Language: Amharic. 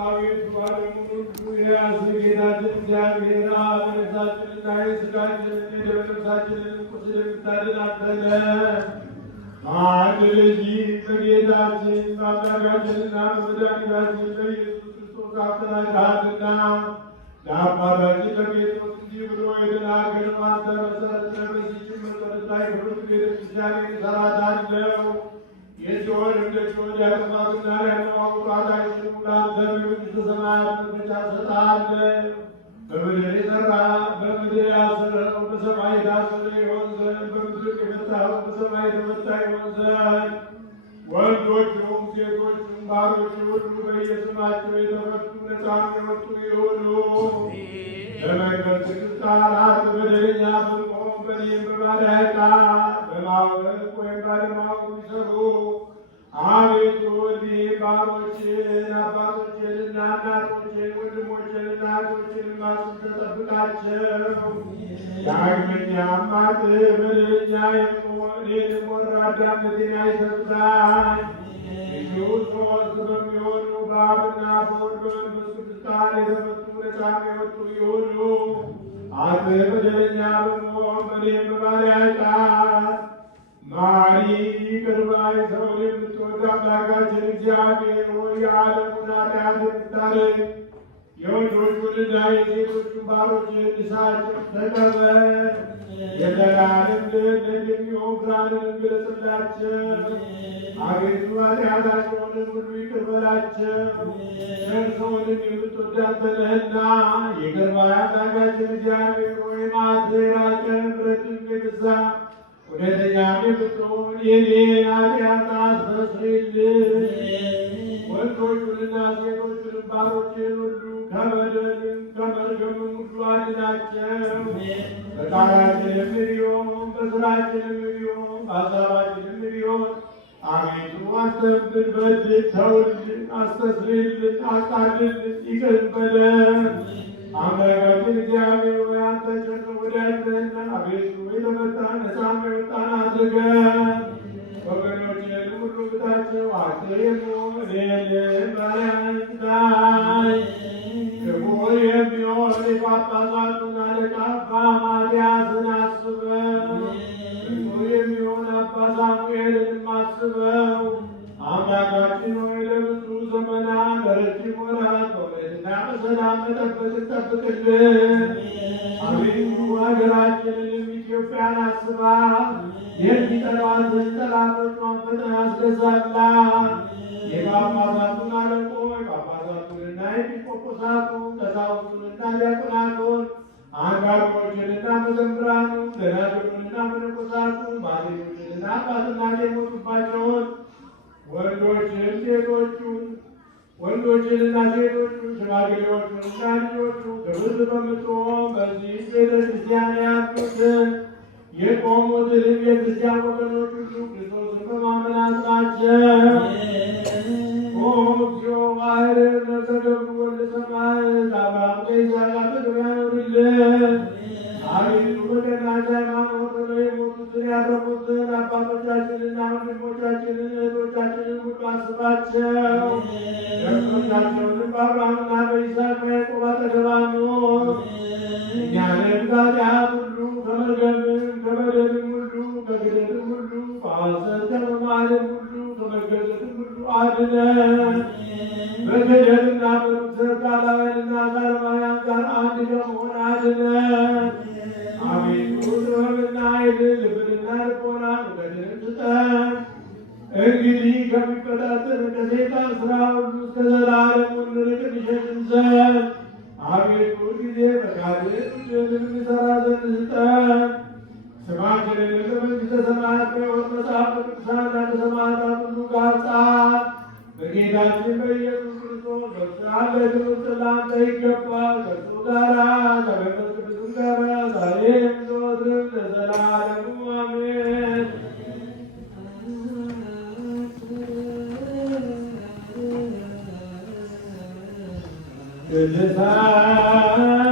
አቤቱ ባለሙሉ ያዝ ጌታችን እግዚአብሔር አብ ነፍሳችንና የሥጋችንን የደም ነፍሳችንን ቁስል የምታድን አንተ ነህ። አንድ ልጅ በጌታችን በአምላካችንና በመድኃኒታችን በኢየሱስ ክርስቶስ አፍጥነሃልና ለአባታችን ለጴጥሮስ እንዲህ ብሎ የተናገረው አንተ መሠረት ነህ። በዚህችም መሠረት ላይ ቅድስት ቤተክርስቲያንን እሠራታለሁ። የሲኦልም ደጆች ሊያጠፏትና ሊያነዋውጧት አይችሉም። ለአንተ በመንግሥተ ሰማያት መክፈቻ እሰጥሃለሁ። በምድር ያሰረው በሰማይ የታሰረ ይሆን ዘንድ፣ በምድር የፈታኸው በሰማይ የተፈታ ይሆን ዘንድ። ወንዶቹም ሴቶቹም ባሮች ሁሉ በየስማቸው የተፈቱ ነፃም የወጡ ይሁኑ። በመንፈስ ቅዱስ ቃላት በደለኛ ብንሆን በእኔም በባሪያህ ቃል በማወቅ ወይም ባለማወቅ ቢሠሩ አቤቱ እኒህን ባሮችህን አባቶችህንና እናቶችህን ወንድሞችህንና እህቶችህን አስበህ ጠብቃቸው። ዳግመኛም አንተህ በደለኛ የምሆን እኔንም ወራዳነቴን አይሰብሳኝ። ልዩ ሦስት በሚሆኑ በአብና በወልድ በመንፈስ ቅዱስ ቃል የተፈቱ ነፃም የወጡ ይሁኑ። አንተህ በደለኛ በመሆን በእኔም በባሪያህ ቃል ማሪ ይቅር ባይ ሰውን የምትወድ አምላካችን እግዚአብሔር ሆይ የዓለሙን ኃጢአት የምታርቅ የወንዶቹንና የሴቶቹን ባሮችህን ንስሐቸውን ተቀበል። የዘላለም ድኅነት የሚሆን ብርሃንን ግለጽላቸው። አቤቱ ኃጢአታቸውንም ሁሉ ይቅር በላቸው። ሰውንም የምትወድ አንተ ነህና ይቅር ባይ አምላካችን እግዚአብሔር ሆይ መዓትህ የራቀ ምሕረትህም የበዛ እውነተኛም የምትሆን የእኔን ኃጢአት አስተስርይልኝ። ወንዶቹንና ሴቶቹንም ባሮችህን ሁሉ ከበደልም ከመርገምም ሁሉ አድናቸው። በቃላችንም ቢሆን በሥራችንም ቢሆን በሐሳባችንም ቢሆን አቤቱ አንተን ብንበድል ተውልን፣ አስተስርይልን፣ አቃልልን፣ ይቅር በለን። አምላካችን እግዚአብሔር ሆይ አንተ ቸር ወዳጅ ነህና አቤቱ የተመታን ነፃም የወጣን አድርገን። ወገኖችህን ሁሉ ግታቸው። አንተ የምሆን እኔን ባሪያህን ግታኝ። ክቡር የሚሆን የጳጳሳቱን አለቃ አባ ማትያስን አስበው። ክቡር የሚሆን አባ ሳሙኤልንም አስበው። አምላካችን ሆይ ለብዙ ዘመናት ለረጅም ወራት በእውነትና በሰላም መጠበቅን ጠብቅልን። አቤቱ ሀገራችንንም ኢትዮጵያን አስባት። የሚጠሏትን ጠላቶቿን ፈጥነህ አስገዛላት። የጳጳሳቱን አለቆች ጳጳሳቱንና ኤጲስቆጶሳቱን ቀሳውስቱንና ዲያቆናቱን አንጋቾችንና መዘምራኑን ደናግሉንና መነኮሳቱን ባልቴቶችንና አባትና የሞቱባቸውን ወንዶችንና ሴቶቹን ሽማግሌዎቹንና ልጆቹን ክብር በምትሆን በዚህ ቤተክርስቲያን ያሉትን የቆሙትንም የክርስቲያን ወገኖች ሁሉ ክርስቶስን በማመን አጽናቸው። ኦ እግዚኦ ባሕርይ ነፍሰ ገብሩ ወልደ ሰማያት አብርሃም ከይስሐቅ አጠገብ ያኑርልን። አቤቱ በቀናች ሃይማኖት ሆነው የሞቱትን ያረፉትን አባቶቻችንና ወንድሞቻችንን እህቶቻችንን ሁሉ አስባቸው። ነፍሶቻቸውንም በአብርሃምና በይስሐቅ በያዕቆብ አጠገብ አኑር። እኛንም ከኃጢአት ሁሉ ከመርገምም ከበደልም ሁሉ ከክደትም ሁሉ ከሐሰት ከመማልም ሁሉ ከመገዘትም ሁሉ አድነን። በክደትና በርኵሰት ከአላውያንና ከአረማውያን ጋር አንድ ከመሆን አድነን። አቤቱ ጥበብና ኃይልን ልብንና ልቦናን እውቀትንም ስጠን። እንግዲህ ከሚፈታተን ከሰይጣን ሥራ ሁሉ እስከ ዘላለሙ እንርቅ እንሸሽም ዘንድ አቤቱ ሁልጊዜ ፈቃድህን ውደትን እንሠራ ዘንድ ስጠን። ስማችንን በመንግሥተ ሰማያት በሕይወት መጽሐፍ ቅዱሳን ያለ ሰማዕታት ሁሉ ጋር ጻፍ። በጌታችን በኢየሱስ ክርስቶስ በእርሱ ያለ ክብር ለአንተ ይገባል። ከእርሱ ጋራ ከመንፈስ ቅዱስም ጋራ ዛሬም ዘወትርም ለዘላለሙ አሜን። ቅድሳት